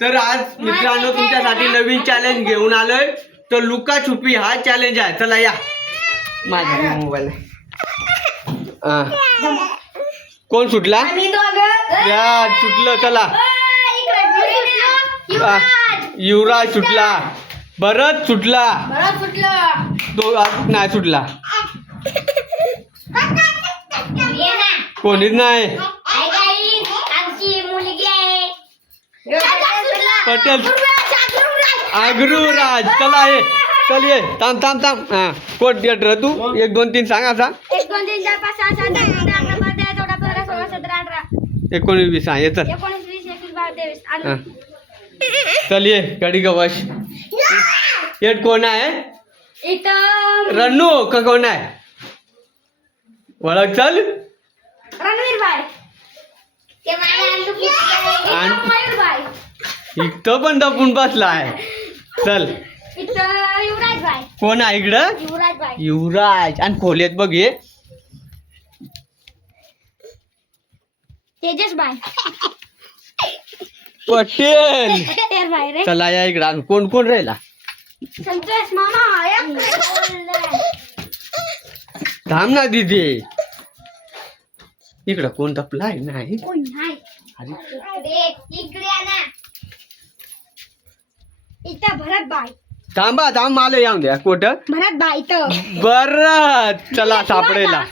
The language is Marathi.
तर आज मित्रांनो तुमच्यासाठी नवीन चॅलेंज घेऊन आलोय. तर लुका छुपी हा चॅलेंज आहे. चला या माझा मोबाईल. कोण सुटला? या सुटलं. चला युवराज सुटला. भरत सुटला. तो नाही सुटला. कोणीच नाही. पटेल अग्रुराज. चला ये चल ये. थांब थांब थांब. हा कोण डेट र तू 1 2 3 सांग. असा 1 2 3 4 5 6 7 8 9 10 11 12 13 14 15 16 17 18 19 20 सांग. ये चल 19 20 21 22 23 हा. चल ये गडी गवश. येट कोण आहे? इथं रन्नू का कोण आहे? ओळख. चल रणवीर भाई मयूर भाई. इथं पण दपून बसला आहे. चल इथं युवराज भाई. कोण आहे इकडं? युवराज भाई. युवराज. आणि खोलेत बघ ये तेजस भाई. पटेल. तेर भाई रे. चला या इकडं. कोण कोण राहिला? संतोष मामा. थांब ना दीदी. इकडं कोण दपलाय नाही. कोण नाही. अरे इकडे ना. इथं भरत भाई. थांबा थांब मला येऊन द्या. कुठं? भरत भाई इथं. बरं चला सापडेला.